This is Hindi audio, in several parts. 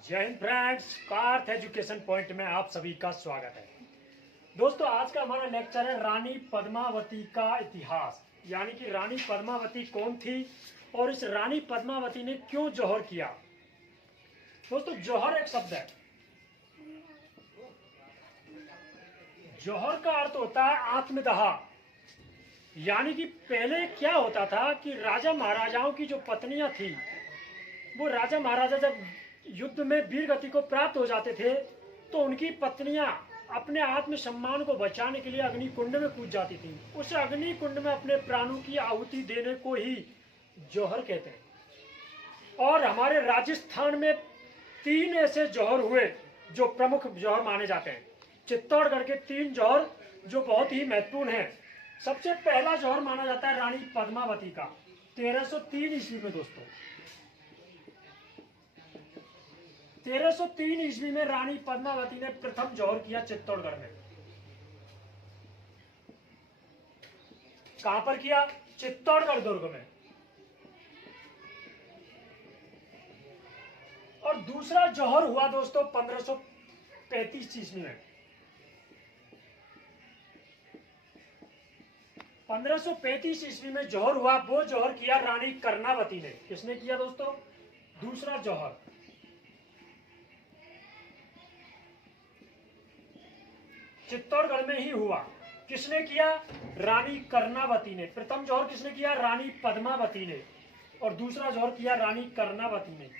जय Hind friends, Parth education point में आप सभी का स्वागत है। दोस्तों, आज का हमारा लेक्चर है रानी पद्मावती का इतिहास, यानी कि रानी पद्मावती कौन थी और इस रानी पद्मावती ने क्यों जौहर किया। दोस्तों, जौहर एक शब्द है। जौहर का अर्थ होता है आत्मदाह, यानी कि पहले क्या होता था कि राजा महाराजाओं की जो पत्नियां थी, वो राजा महाराजा जब युद्ध में वीर गति को प्राप्त हो जाते थे तो उनकी पत्नियां अपने आत्मसम्मान को बचाने के लिए अग्नि कुंड में कूद जाती थी। उस अग्नि कुंड में अपने प्राणों की आहुति देने को ही जौहर कहते हैं। और हमारे राजस्थान में 3 ऐसे जौहर हुए जो प्रमुख जौहर माने जाते हैं। चित्तौड़गढ़ के 3 जौहर जो बहुत ही महत्वपूर्ण हैं। सबसे पहला जौहर माना जाता है रानी पद्मावती का 1303 ईस्वी में। दोस्तों, 1303 ईस्वी में रानी पद्मावती ने प्रथम जौहर किया चित्तौड़गढ़ में। कहां पर किया? चित्तौड़गढ़ दुर्ग में। और दूसरा जौहर हुआ दोस्तों 1535 ईस्वी में। 1535 ईस्वी में जौहर हुआ, वो जौहर किया रानी कर्णावती ने। किसने किया दोस्तों? दूसरा जौहर। चित्तौड़गढ़ में ही हुआ। किसने किया? रानी कर्णावती ने। प्रथम जौहर किसने किया? रानी पद्मावती ने। और दूसरा जौहर किया रानी कर्णावती ने।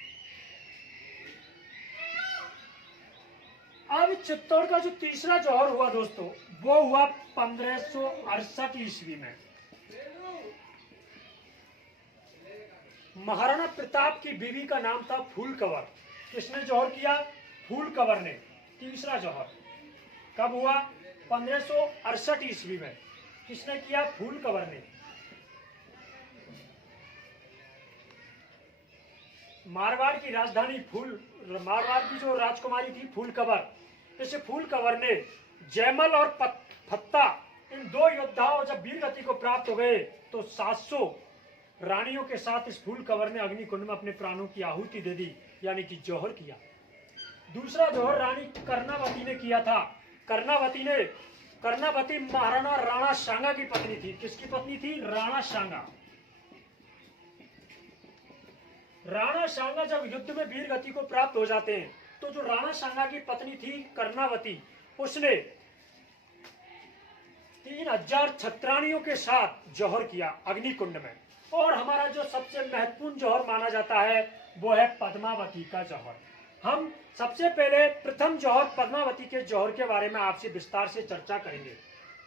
अब चित्तौड़ का जो तीसरा जौहर हुआ दोस्तों, वो हुआ 1568 ईस्वी में। महाराणा प्रताप की बीवी का नाम था फूलकवर। किसने जौहर किया? फूलकवर ने। तीसरा जौहर कब हुआ? 1568 ईस्वी में। किसने किया? फूलकवर ने। मारवाड़ की राजधानी मारवाड़ की जो राजकुमारी थी फूलकवर, इस फूलकवर ने जयमल और फत्ता, इन 2 योद्धाओं जब वीर गति को प्राप्त हो गए तो 700 रानियों के साथ इस फूलकवर ने अग्निकुंड में अपने प्राणों की आहुति दे दी, यानी कि जौहर किया। दूसरा जौहर रानी कर्णावती ने किया था। कर्णावती महाराणा राणा सांगा की पत्नी थी। किसकी पत्नी थी? राणा सांगा। राणा सांगा जब युद्ध में वीर गति को प्राप्त हो जाते हैं तो जो राणा सांगा की पत्नी थी कर्णावती, उसने 3000 छत्राणियों के साथ जौहर किया अग्निकुंड में। और हमारा जो सबसे महत्वपूर्ण जौहर माना जाता है वो है पद्मावती का जौहर। हम सबसे पहले प्रथम जौहर पद्मावती के जौहर के बारे में आपसे विस्तार से चर्चा करेंगे।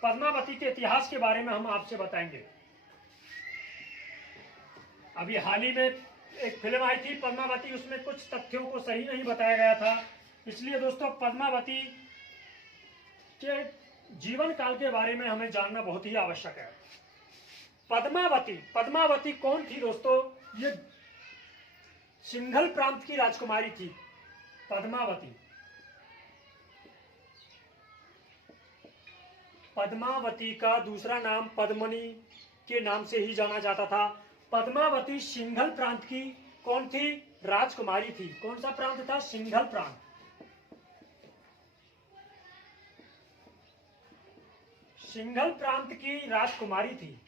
पद्मावती के इतिहास के बारे में हम आपसे बताएंगे। अभी हाल ही में एक फिल्म आई थी पद्मावती, उसमें कुछ तथ्यों को सही नहीं बताया गया था। इसलिए दोस्तों, पद्मावती के जीवन काल के बारे में हमें जानना बहुत ही आवश्यक है। पद्मावती कौन थी दोस्तों? ये सिंघल प्रांत की राजकुमारी थी पद्मावती का दूसरा नाम पद्मनी के नाम से ही जाना जाता था। पद्मावती सिंघल प्रांत की कौन थी? राजकुमारी थी। कौन सा प्रांत था? सिंघल प्रांत। सिंघल प्रांत की राजकुमारी थी।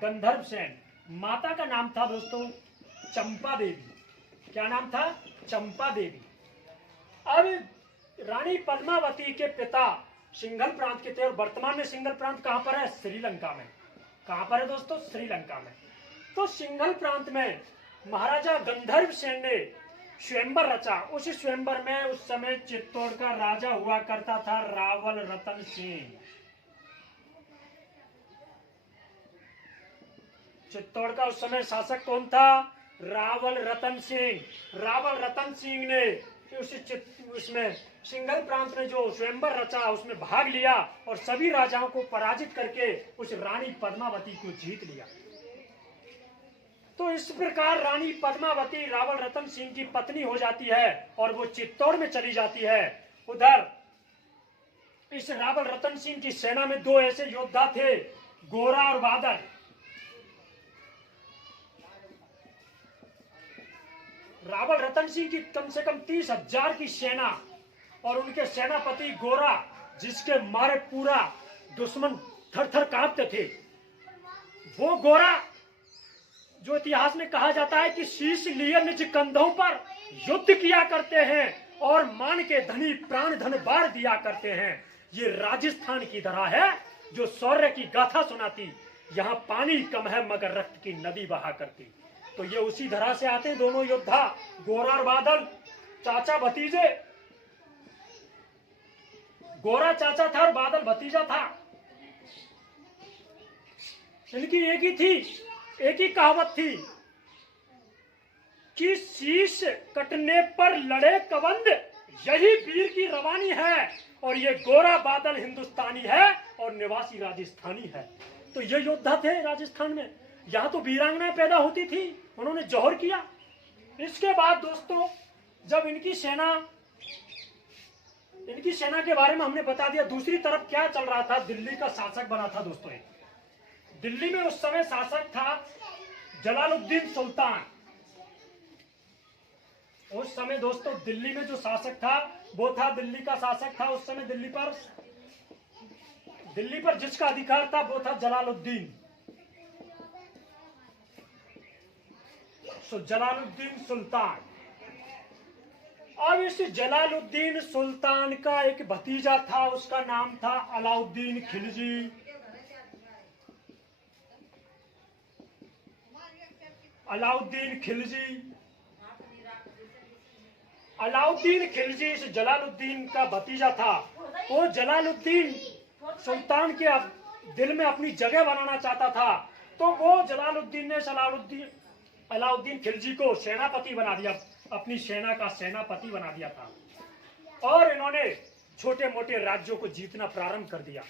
गंधर्व सेन। माता का नाम था दोस्तों चंपा देवी। क्या नाम था? चंपा देवी। अब रानी पद्मावती के पिता सिंघल प्रांत के थे और वर्तमान में सिंघल प्रांत कहां पर है? श्रीलंका में। कहां पर है दोस्तों? श्रीलंका में। तो सिंघल प्रांत में महाराजा गंधर्व सेन ने स्वयंवर रचा। उस स्वयंवर में उस समय चित्तौड़ का राजा हुआ करता था रावल रतन सिंह। चित्तौड़ का उस समय शासक कौन था? रावल रतन सिंह। रावल रतन सिंह ने उसमें सिंघल प्रांत में जो स्वयंवर रचा उसमें भाग लिया और सभी राजाओं को पराजित करके उस रानी पद्मावती को जीत लिया। तो इस प्रकार रानी पद्मावती रावल रतन सिंह की पत्नी हो जाती है और वो चित्तौड़ में चली जाती है। उधर इस रावल रतन सिंह की सेना में 2 ऐसे योद्धा थे, गोरा और बादल। रावल रतन सिंह की कम से कम 30,000 की सेना और उनके सेनापति गोरा, जिसके मारे पूरा दुश्मन थर थर कांपते थे। वो गोरा जो इतिहास में कहा जाता है कि शीश लिए निज कंधों पर युद्ध किया करते हैं और मान के धनी प्राण धन बार दिया करते हैं। ये राजस्थान की धरा है जो शौर्य की गाथा सुनाती। यहाँ पानी कम है मगर रक्त की नदी बहा करती। तो ये उसी धरा से आते हैं दोनों योद्धा, गोरा और बादल, चाचा भतीजे। गोरा चाचा था और बादल भतीजा था। इनकी एक ही थी, एक ही कहावत थी कि शीश कटने पर लड़े कबंद, यही वीर की रवानी है। और ये गोरा बादल हिंदुस्तानी है और निवासी राजस्थानी है। तो ये योद्धा थे राजस्थान में। यहाँ तो वीरांगनाएं पैदा होती थी, उन्होंने जौहर किया। इसके बाद दोस्तों जब इनकी सेना के बारे में हमने बता दिया, दूसरी तरफ क्या चल रहा था, दिल्ली का शासक बना था दोस्तों। दिल्ली में उस समय शासक था जलालुद्दीन सुल्तान। उस समय दोस्तों दिल्ली में जो शासक था वो था, दिल्ली का शासक था उस समय दिल्ली पर जिसका अधिकार था वो था जलालुद्दीन सुल्तान। अब इस जलालुद्दीन सुल्तान का एक भतीजा था, उसका नाम था अलाउद्दीन खिलजी। अलाउद्दीन खिलजी इस जलालुद्दीन का भतीजा था। वो जलालुद्दीन सुल्तान के दिल में अपनी जगह बनाना चाहता था, तो वो जलालुद्दीन ने अलाउद्दीन खिलजी को सेनापति बना दिया, अपनी सेना का सेनापति बना दिया था। और इन्होंने छोटे मोटे राज्यों को जीतना प्रारंभ कर दिया।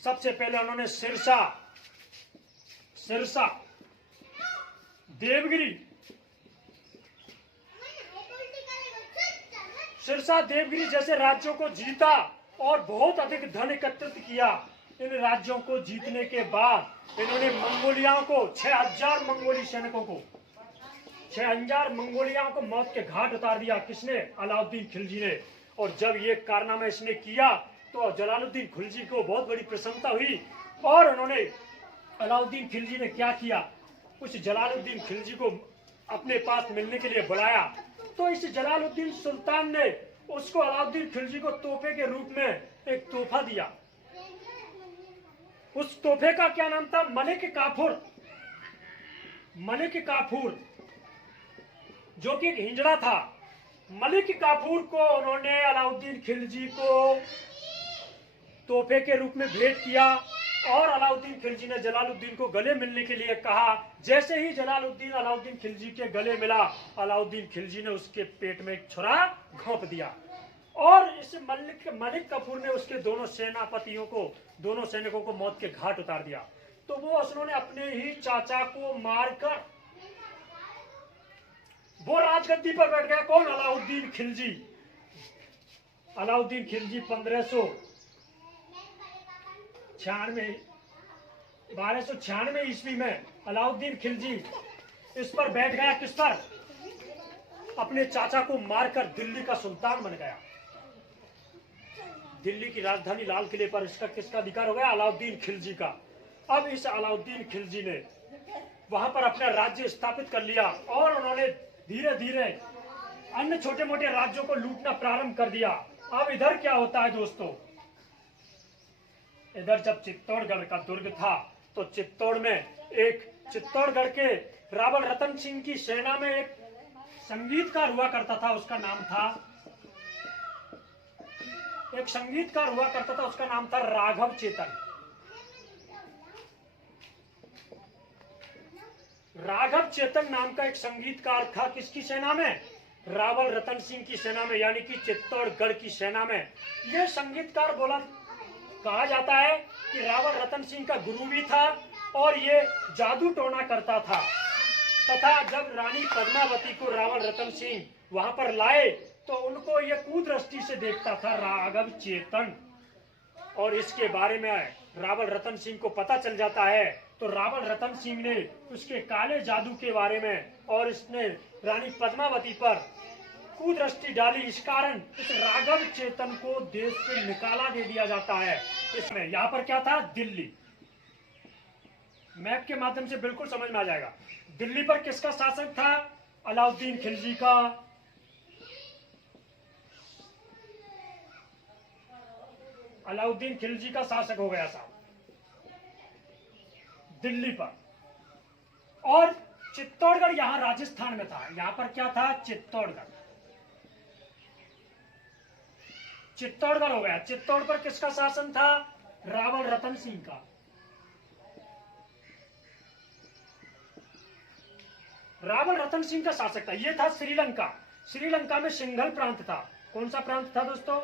सबसे पहले उन्होंने सिरसा, देवगिरी जैसे राज्यों को जीता और बहुत अधिक धन एकत्रित किया। इन राज्यों को जीतने के बाद इन्होंने मंगोलियाओं को 6,000 मंगोली सैनिकों को 6,000 मंगोलियाओं को मौत के घाट उतार दिया। किसने? अलाउद्दीन खिलजी ने। और जब ये कारनामा इसने किया तो जलालुद्दीन खिलजी को बहुत बड़ी प्रसन्नता हुई और उन्होंने अलाउद्दीन खिलजी ने क्या किया, उस जलालुद्दीन खिलजी को अपने पास मिलने के लिए बुलाया। तो इस जलालुद्दीन सुल्तान ने उसको अलाउद्दीन खिलजी को तोहफे के रूप में एक तोहफा दिया। उस तोहफे का क्या नाम था? मलिक काफूर, जो कि एक हिंजड़ा था। मलिक काफूर को उन्होंने अलाउद्दीन खिलजी को तोहफे के रूप में भेंट किया और अलाउद्दीन खिलजी ने जलालुद्दीन को गले मिलने के लिए कहा। जैसे ही जलालुद्दीन अलाउद्दीन खिलजी के गले मिला, अलाउद्दीन खिलजी ने उसके पेट में एक छुरा घोंप दिया और इस मलिक काफूर ने उसके दोनों सैनिकों को मौत के घाट उतार दिया। तो वो उन्होंने अपने ही चाचा को मारकर वो राजगद्दी पर बैठ गया। कौन? अलाउद्दीन खिलजी 1296 ईस्वी में अलाउद्दीन खिलजी इस पर बैठ गया। किस पर? अपने चाचा को मारकर दिल्ली का सुल्तान बन गया। दिल्ली की राजधानी लाल किले पर इसका किसका अधिकार हो गया? अलाउद्दीन खिलजी का। अब इस अलाउद्दीन खिलजी ने वहां पर अपना राज्य स्थापित कर लिया और उन्होंने धीरे धीरे अन्य छोटे मोटे राज्यों को लूटना प्रारंभ कर दिया। अब इधर क्या होता है दोस्तों, इधर जब चित्तौड़गढ़ का दुर्ग था तो चित्तौड़गढ़ के रावल रतन सिंह की सेना में एक संगीतकार हुआ करता था, उसका नाम था राघव चेतन। राघव चेतन नाम का एक संगीतकार था। किसकी सेना में? रावल रतन सिंह की सेना में, यानी कि चित्तौड़गढ़ की सेना में। यह संगीतकार कहा जाता है कि रावल रतन सिंह का गुरु भी था और ये जादू टोना करता था। तथा जब रानी पद्मावती को रावल रतन सिंह वहां पर लाए तो उनको ये कुदृष्टि से देखता था राघव चेतन। और इसके बारे में रावल रतन सिंह को पता चल जाता है तो रावल रतन सिंह ने उसके काले जादू के बारे में और इसने रानी पद्मावती पर कुदृष्टि डाली। इस कारण इस राघव चेतन को देश से निकाला दे दिया जाता है। इसमें यहाँ पर क्या था, दिल्ली। मैप के माध्यम से बिल्कुल समझ में आ जाएगा। दिल्ली पर किसका शासक था, अलाउद्दीन खिलजी का। अलाउद्दीन खिलजी का शासक हो गया साहब दिल्ली पर। और चित्तौड़गढ़ यहां राजस्थान में था। यहां पर क्या था, चित्तौड़गढ़। चित्तौड़गढ़ हो गया। चित्तौड़ पर किसका शासन था, रावल रतन सिंह का। रावल रतन सिंह का शासक था। यह था श्रीलंका। श्रीलंका में सिंघल प्रांत था। कौन सा प्रांत था दोस्तों,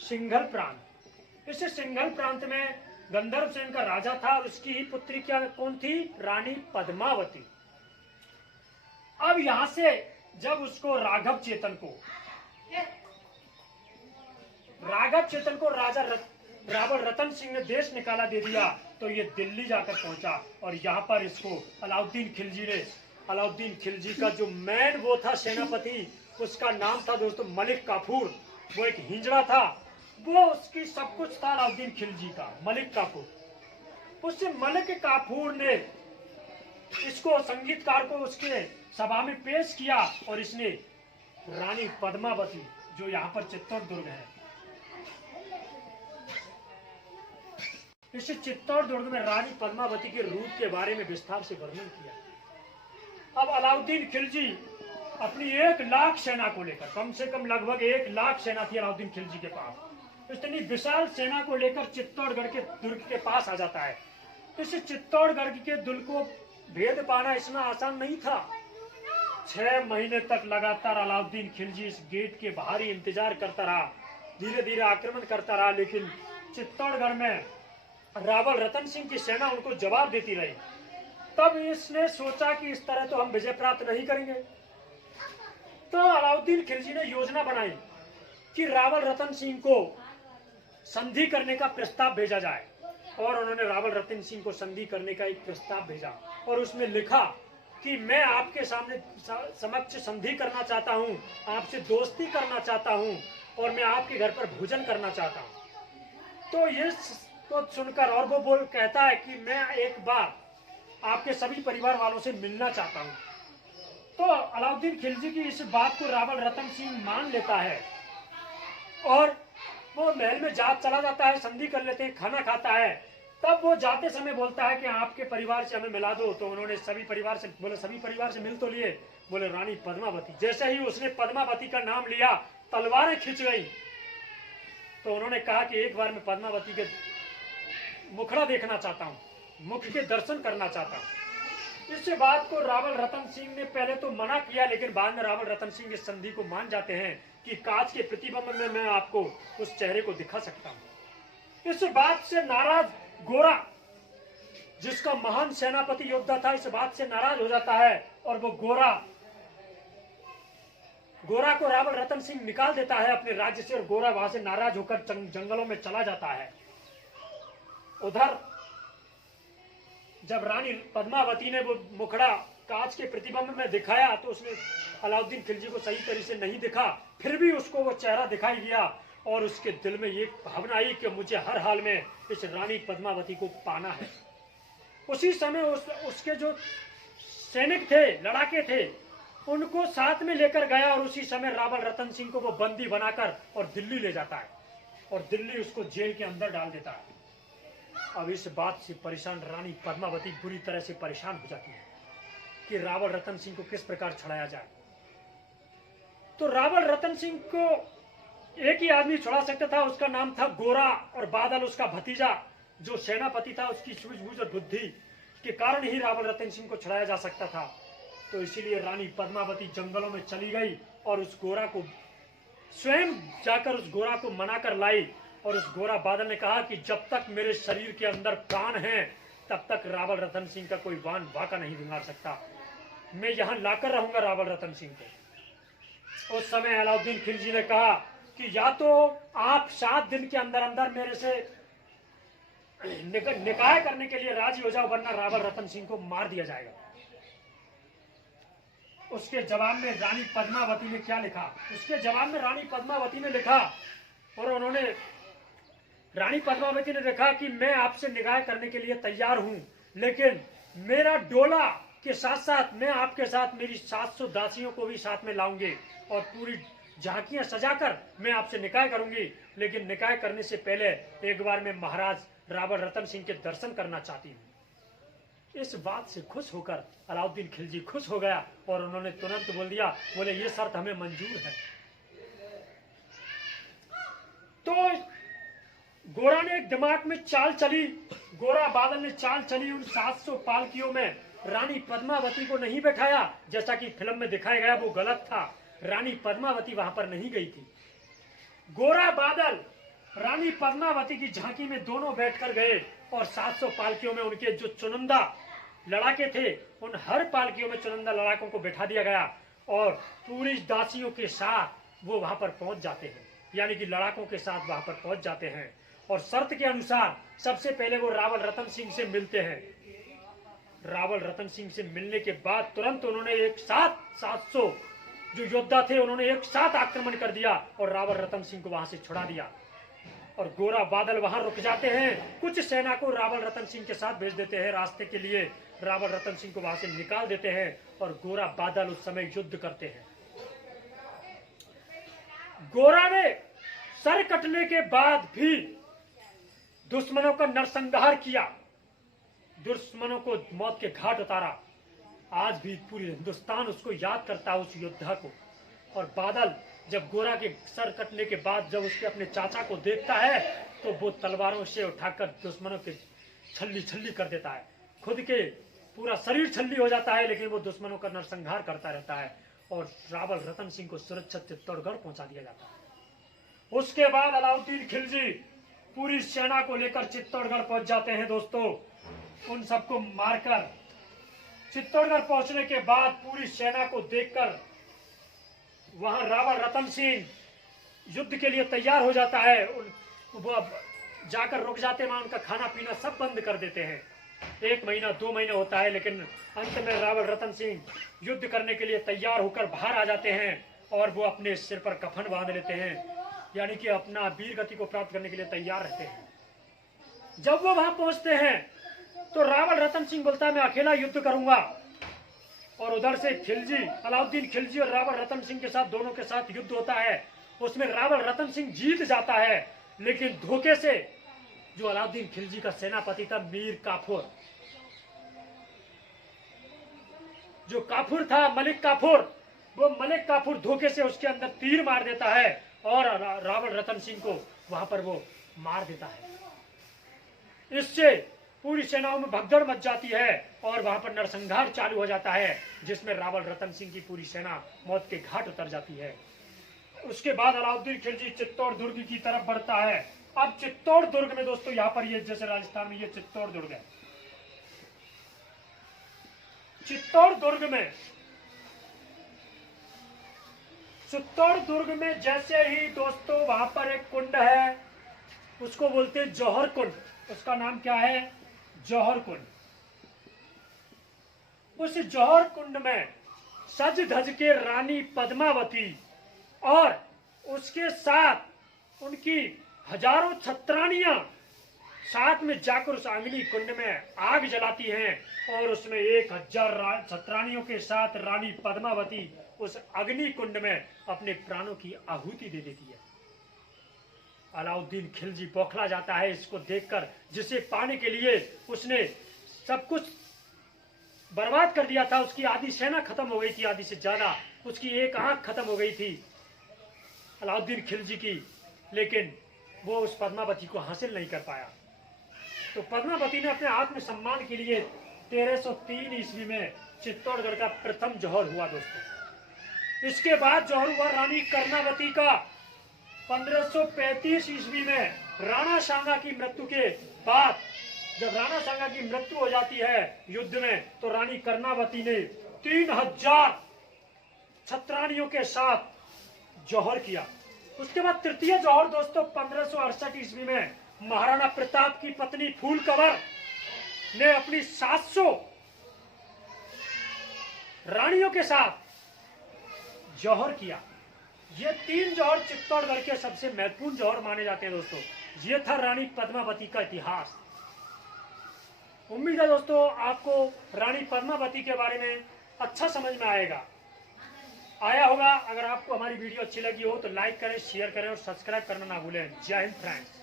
सिंघल प्रांत। इस सिंघल प्रांत में गंधर्व सेन का राजा था और उसकी ही पुत्री क्या कौन थी, रानी पद्मावती। अब यहां से जब उसको राघव चेतन को राजा रावल रतन सिंह ने देश निकाला दे दिया, तो ये दिल्ली जाकर पहुंचा। और यहाँ पर इसको अलाउद्दीन खिलजी का जो मैन वो था सेनापति, उसका नाम था दोस्तों मलिक काफूर। वो एक हिंजड़ा था, वो उसकी सब कुछ था अलाउद्दीन खिलजी का, मलिक काफूर। उससे मलिक काफूर ने इसको संगीतकार को उसके सभा में पेश किया और इसने रानी पद्मावती, जो यहाँ पर चित्तौड़ दुर्ग है, इस चित्तौड़ दुर्ग में रानी पद्मावती के रूप के बारे में विस्तार से वर्णन किया। अब अलाउद्दीन खिलजी अपनी 1 लाख सेना को लेकर, कम से कम लगभग 1 लाख सेना थी अलाउद्दीन खिलजी के पास। इतनी विशाल सेना को लेकर चित्तौड़गढ़ के दुर्ग के पास आ जाता है। इस चित्तौड़गढ़ के दुर्ग को भेद पाना इतना आसान नहीं था। 6 महीने तक लगातार अलाउद्दीन खिलजी इस गेट के बाहर ही इंतजार करता रहा। धीरे धीरे आक्रमण करता रहा, लेकिन चित्तौड़गढ़ में रावल रतन सिंह की सेना उनको जवाब देती रही। तब इसने सोचा कि इस तरह तो हम विजय प्राप्त नहीं करेंगे। तो अलाउद्दीन खिलजी ने योजना बनाई कि रावल रतन सिंह को संधि करने का प्रस्ताव भेजा जाए। और उन्होंने रावल रतन सिंह को संधि करने का एक प्रस्ताव भेजा और उसमें लिखा कि मैं आपके सामने समक्ष संधि करना चाहता हूं, आपसे दोस्ती करना चाहता हूं और मैं आपके घर पर भोजन करना चाहता हूं। तो ये तो सुनकर और वो कहता है कि मैं एक बार आपके सभी परिवार वालों से मिलना चाहता हूं। तो अलाउद्दीन खिलजी की इस बात को रावल रतन सिंह मान लेता है और वो महल में चला जाता है, संधि कर लेते हैं, खाना खाता है। तब वो जाते समय बोलता है कि आपके परिवार से हमें मिला दो। तो उन्होंने सभी परिवार से मिल तो लिए, बोले रानी पद्मावती। जैसे ही उसने पद्मावती का नाम लिया, तलवारें खिंच गई। तो उन्होंने कहा कि एक बार मैं पद्मावती के मुखड़ा देखना चाहता हूँ, मुख के दर्शन करना चाहता हूँ। इस बात को रावल रतन सिंह ने पहले तो मना किया, लेकिन बाद में रावल रतन सिंह इस संधि को मान जाते हैं कि कांच के प्रतिबिंब में मैं आपको उस चेहरे को दिखा सकता हूँ। इस बात से नाराज गोरा, जिसका महान सेनापति योद्धा था, इस बात से नाराज हो जाता है और वो गोरा को रावल रतन सिंह निकाल देता है अपने राज्य से और गोरा वहां से नाराज होकर जंगलों में चला जाता है। उधर जब रानी पद्मावती ने वो मुखड़ा कांच के प्रतिबिंब में दिखाया तो उसने अलाउद्दीन खिलजी को सही तरीके से नहीं दिखा। फिर भी उसको वो चेहरा दिखाई दिया और उसके दिल में ये भावना आई कि मुझे हर हाल में इस रानी पद्मावती को पाना है। उसी समय उसके जो सैनिक थे, लड़ाके थे, उनको साथ में लेकर गया और उसी समय रावल रतन सिंह को वो बंदी बनाकर और दिल्ली ले जाता है और दिल्ली उसको जेल के अंदर डाल देता है। अब इस बात से परेशान रानी पद्मावती बुरी तरह से परेशान हो जाती है कि रावल रतन सिंह को किस प्रकार छुड़ाया जाए। तो रावल रतन सिंह को एक ही आदमी छुड़ा सकता था, उसका नाम था गोरा। और बादल उसका भतीजा जो सेनापति था, उसकी सूझबूझ और बुद्धि के कारण ही रावल रतन सिंह को छुड़ाया जा सकता था। तो इसीलिए रानी पद्मावती जंगलों में चली गई और उस गोरा को स्वयं जाकर उस गोरा को मनाकर लाई। और उस गोरा बादल ने कहा कि जब तक मेरे शरीर के अंदर प्राण है तब तक रावल रतन सिंह का कोई वान वाका नहीं बिगाड़ सकता। मैं यहां लाकर रहूंगा रावल रतन सिंह को। उस समय अलाउद्दीन खिलजी ने कहा कि या तो आप 7 दिन के अंदर अंदर मेरे से निकाय करने के लिए राजी हो जाओ, वरना रावल रतन सिंह को मार दिया जाएगा। उसके जवाब में रानी पद्मावती ने क्या लिखा? उसके जवाब में रानी पद्मावती ने लिखा, और उन्होंने रानी पद्मावती ने लिखा कि मैं आपसे निकाह करने के लिए तैयार हूं, लेकिन मेरा डोला के साथ साथ मैं आपके साथ मेरी 700 दासियों को भी साथ में लाऊंगी और पूरी झांकियां सजाकर मैं आपसे निकाह करूंगी, लेकिन निकाह करने से पहले एक बार मैं महाराज रावण रतन सिंह के दर्शन करना चाहती हूँ। इस बात से खुश होकर अलाउद्दीन खिलजी खुश हो गया और उन्होंने तुरंत बोल दिया, बोले ये शर्त हमें मंजूर है। तो गोरा ने एक दिमाग में चाल चली, गोरा बादल ने चाल चली, उन 700 पालकियों में रानी पद्मावती को नहीं बैठाया, जैसा कि फिल्म में दिखाया गया वो गलत था। रानी पद्मावती वहां पर नहीं गई थी। गोरा बादल रानी पद्मावती की झांकी में दोनों बैठकर गए और 700 पालकियों में उनके जो चुनिंदा लड़ाके थे उन हर पालकियों में चुनिंदा लड़ाकों को बैठा दिया गया और पूरी दासियों के साथ वो वहां पर पहुंच जाते हैं, यानी कि लड़ाकों के साथ वहां पर पहुंच जाते हैं और शर्त के अनुसार सबसे पहले वो रावण रतन सिंह से मिलते हैं। रावण रतन सिंह से मिलने के बाद तुरंत उन्होंने एक साथ 700 जो योद्धा थे उन्होंने एक साथ आक्रमण कर दिया और रावण रतन सिंह को वहां से छुड़ा दिया और गोरा बादल वहां रुक जाते हैं। कुछ सेना को रावण रतन सिंह के साथ भेज देते हैं रास्ते के लिए, रावण रतन सिंह को वहां से निकाल देते हैं और गोरा बादल उस समय युद्ध करते हैं। गोरा ने सर कटने के बाद भी दुश्मनों का नरसंहार किया, दुश्मनों को मौत के घाट उतारा। आज भी पूरी हिंदुस्तान उसको याद करता है, उस योद्धा को। और बादल जब गोरा के सर कटने के बाद जब उसके अपने चाचा को देखता है तो वो तलवारों से उठाकर दुश्मनों के छल्ली छल्ली कर देता है, खुद के पूरा शरीर छल्ली हो जाता है, लेकिन वो दुश्मनों का नरसंहार करता रहता है और रावण रतन सिंह को सुरक्षित चित्तौड़गढ़ पहुंचा दिया जाता है। उसके बाद अलाउद्दीन खिलजी पूरी सेना को लेकर चित्तौड़गढ़ पहुंच जाते हैं। दोस्तों, उन सबको मारकर चित्तौड़गढ़ पहुंचने के बाद पूरी सेना को देखकर वहां रावण रतन सिंह युद्ध के लिए तैयार हो जाता है। वो जाकर रुक जाते हैं, वहां उनका खाना पीना सब बंद कर देते हैं। 1 महीना 2 महीने होता है, लेकिन अंत में रावण रतन सिंह युद्ध करने के लिए तैयार होकर बाहर आ जाते हैं और वो अपने सिर पर कफन बांध लेते हैं, यानी कि अपना वीर गति को प्राप्त करने के लिए तैयार रहते हैं। जब वो वहां पहुंचते हैं तो रावण रतन सिंह बोलता है मैं अकेला युद्ध करूंगा, और उधर से खिलजी अलाउद्दीन खिलजी और रावण रतन सिंह के साथ दोनों के साथ युद्ध होता है। उसमें रावण रतन सिंह जीत जाता है, लेकिन धोखे से जो अलाउद्दीन खिलजी का सेनापति था मीर काफूर, जो काफूर था मलिक काफूर, वो मलिक काफूर धोखे से उसके अंदर तीर मार देता है और रावण रतन सिंह को वहां पर वो मार देता है। इससे पूरी सेनाओं में भगदड़ मच जाती है और वहां पर नरसंहार चालू हो जाता है, जिसमें रावण रतन सिंह की पूरी सेना मौत के घाट उतर जाती है। उसके बाद अलाउद्दीन खिलजी चित्तौड़ दुर्ग की तरफ बढ़ता है। अब चित्तौड़ दुर्ग में दोस्तों यहाँ पर ये जैसे राजस्थान में ये चित्तौड़ दुर्ग है, चित्तौड़ दुर्ग में जैसे ही दोस्तों वहां पर एक कुंड है, उसको बोलते हैं जौहर कुंड। उसका नाम क्या है? जौहर कुंड। उस जौहर कुंड में सज धज के रानी पद्मावती और उसके साथ उनकी हजारों छत्रानियां साथ में जाकर उस अग्नि कुंड में आग जलाती हैं और उसमें 1000 छत्रानियों के साथ रानी पद्मावती उस अग्नि कुंड में अपने प्राणों की आहुति दे देती है। अलाउद्दीन खिलजी बौखला जाता है इसको देखकर, जिसे पाने के लिए उसने सब कुछ बर्बाद कर दिया था। उसकी आधी सेना खत्म हो गई थी, आधी से ज्यादा, उसकी एक आंख खत्म हो गई थी अलाउद्दीन खिलजी की, लेकिन वो उस पद्मावती को हासिल नहीं कर पाया। तो पद्मावती ने अपने आत्मसम्मान के लिए 1303 ईस्वी में चित्तौड़गढ़ का प्रथम जौहर हुआ दोस्तों। इसके बाद जौहर हुआ रानी कर्णावती का 1535 ईस्वी में। राणा सांगा की मृत्यु के बाद जब राणा सांगा की मृत्यु हो जाती है युद्ध में, तो रानी कर्णावती ने 3000 छत्रानियों के साथ जौहर किया। उसके बाद तृतीय जौहर दोस्तों 1568 ईस्वी में महाराणा प्रताप की पत्नी फूल कंवर ने अपनी 700 रानियों के साथ जौहर किया। ये 3 जौहर चित्तौड़गढ़ के सबसे महत्वपूर्ण जौहर माने जाते हैं दोस्तों। ये था रानी पद्मावती का इतिहास। उम्मीद है दोस्तों आपको रानी पद्मावती के बारे में अच्छा समझ में आया होगा। अगर आपको हमारी वीडियो अच्छी लगी हो तो लाइक करें, शेयर करें और सब्सक्राइब करना ना भूलें। जय हिंद फ्रेंड्स।